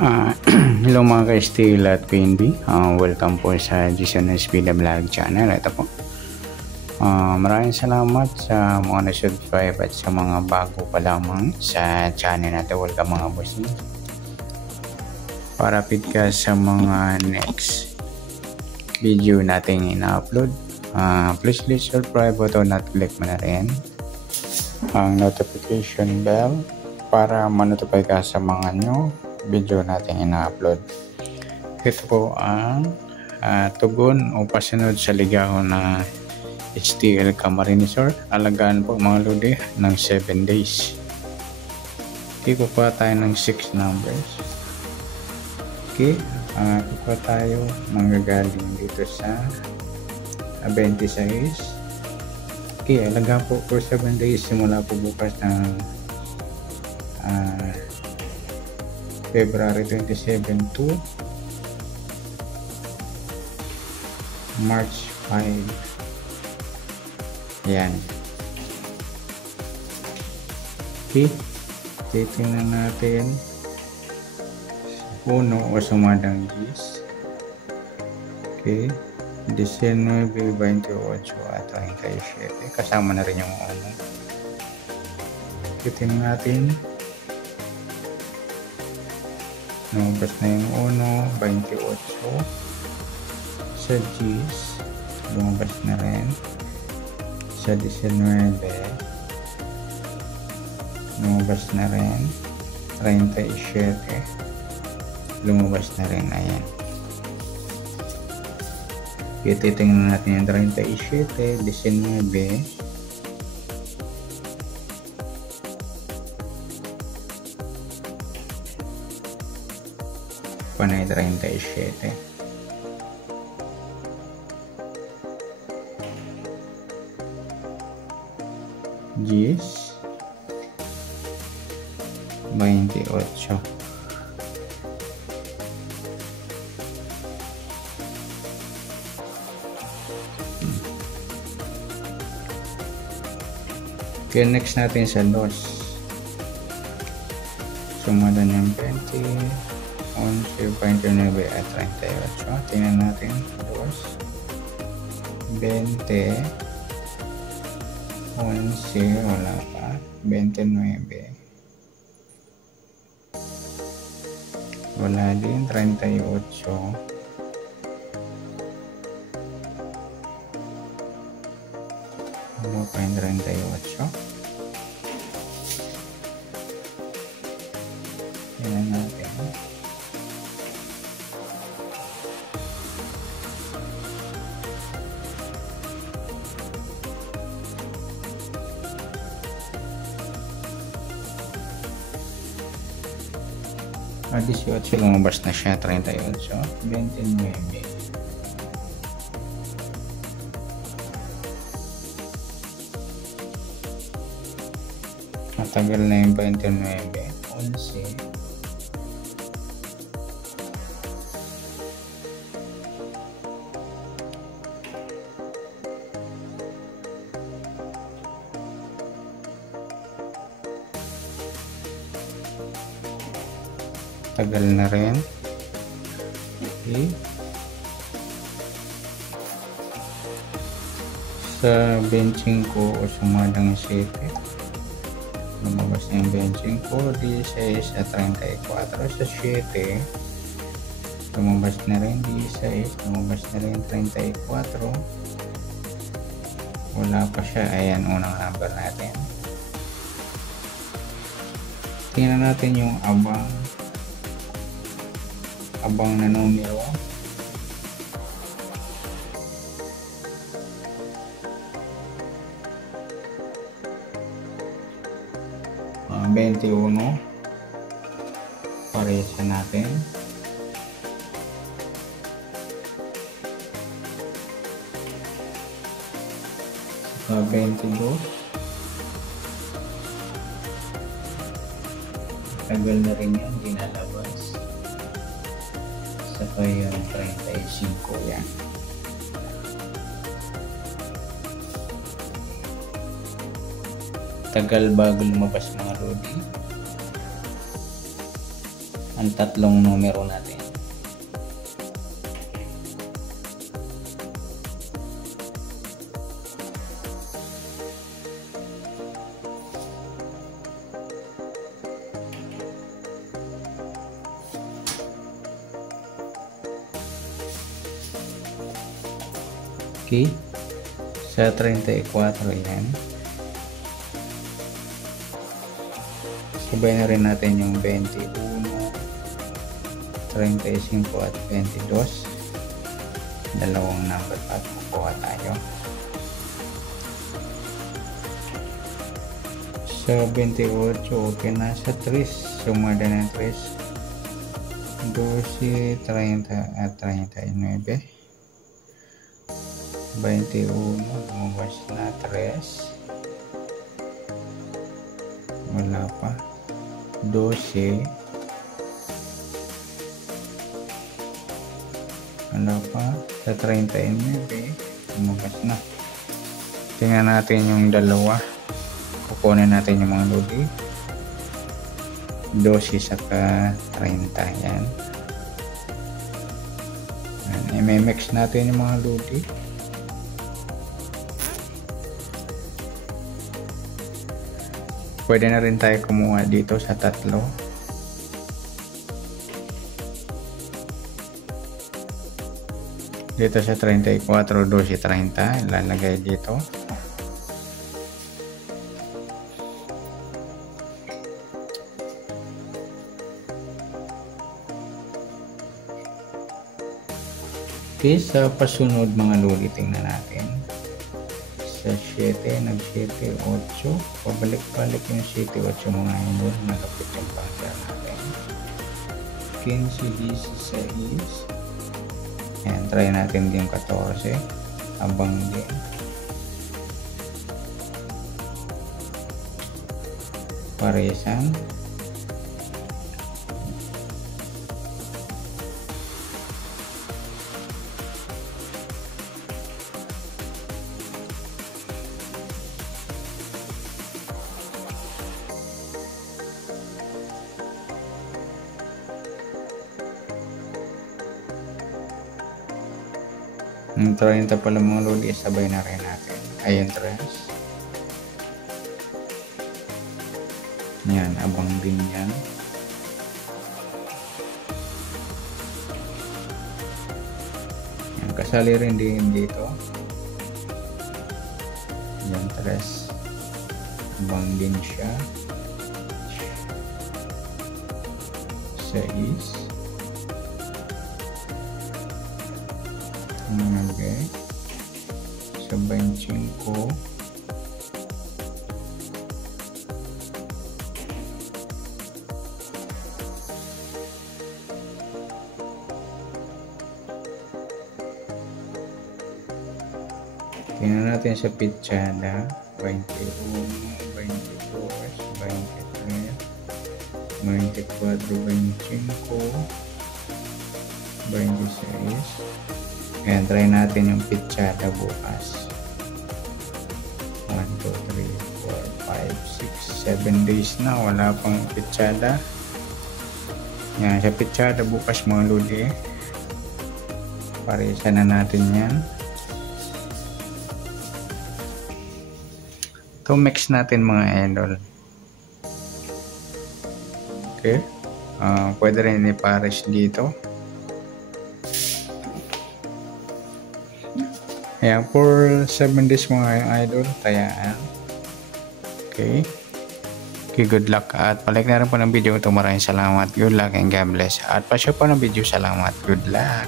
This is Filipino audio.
Ah, hello mga ka-Steel at PNB. Welcome po sa Jason SPW Vlog channel. Ito po. Maraming salamat sa mga na-subscribe at sa mga bago pa lamang sa channel natin. Welcome mga bossing. Para update ka sa mga next video natin ina-upload. Please subscribe button at click mo na rin ang notification bell para ma-notify ka sa mga new video natin ina-upload. Ito po ang tugon o pasunod sa ligaw na HTL Camarines. Alagaan po mga lodi ng 7 days. Kukuha tayo ng 6 numbers. Okay, kukuha tayo manggagaling dito sa 26. Okay, alagaan po for 7 days simula po bukas ng February 27 to March 5. Ayan. Okay. Titingnan natin puno o sumadang gis. Okay. 19, 28 at 37. Kasama na rin yung ano. Titingnan natin. Lumabas na yung 1, 28 sa G's, lumabas na rin sa 19, lumabas na rin 37, lumabas na rin. Ayan, titingnan natin yung 37, 19, panay 37. Gis 28. Okay, next natin sa los. Sumada ng 20, 11, 29 at 38. Tingnan natin. 20, 11, wala pa. 29. Wala din. 38. Wala pa yung 38. Tingnan natin. Ah, 18 lumabas na siya, 38, 29. Matagal na yung 29, 11. Tagal na rin. Okay. Sa benching ko o sumadang 7, lumabas na yung benching ko, 16 at 34. Sa 7, lumabas na rin 16, lumabas na rin 34. Wala pa siya. Ayan, unang number natin. Tingnan natin yung abang na numero. Uh, 21. Parehas natin. Saka 22. Tagal na rin yan, dinalabas. Saka yung 35 yan. Tagal bago lumabas mga lodi. ang tatlong numero natin. Okay, sa 34 yan. Sabay na rin natin yung 21, 35 at 22. Dalawang number at makuha tayo. Sa 28, okay na. Sa 3, sumada ng 3. 12, 30 at 39. 21, lumabas na 3. Wala pa. 12. Wala pa. Sa 39, lumabas na. Tingnan natin yung dalawa. Kukunin natin yung mga lodi. 12 saka 30. Yan. I-mix natin yung mga lodi. Pwede na rin tayo kumuha dito sa 3. Dito sa 34, 12, 30. Ilalagay dito. Okay, sa pasunod mga lodi, tingnan natin. Sa 7, nag 7, 8. Pabalik-balik yung 7, 8 mga idol. Nagapit yung pattern natin. 15, 16. Ayan, try natin din yung 14. Abang din. Paresan. Yung 30 pala mga lodi, sabay na rin natin. Ayun, 3. Yan, abang din yan. Yan, kasali rin din dito. Yan, 3. Abang din siya. 6. Okay. Sa 25. Tingnan natin sa pitsada. 21, 22, 23, 24, 25, 26. Ayan, try natin yung pitsada bukas. 1, 2, 3, 4, 5, 6, 7 days na. Wala pang pitsada. Ayan, sa pitsada bukas mga lodi. Parisa na natin yan. Ito mix natin mga idol. Okay. Pwede rin i-pares dito. Ayan, for 7 days mga idol, tayaan. Okay. Okay, good luck. At palike na rin po ng video ito. Maraming salamat. Good luck and God bless. At pa-share po ng video. Salamat. Good luck.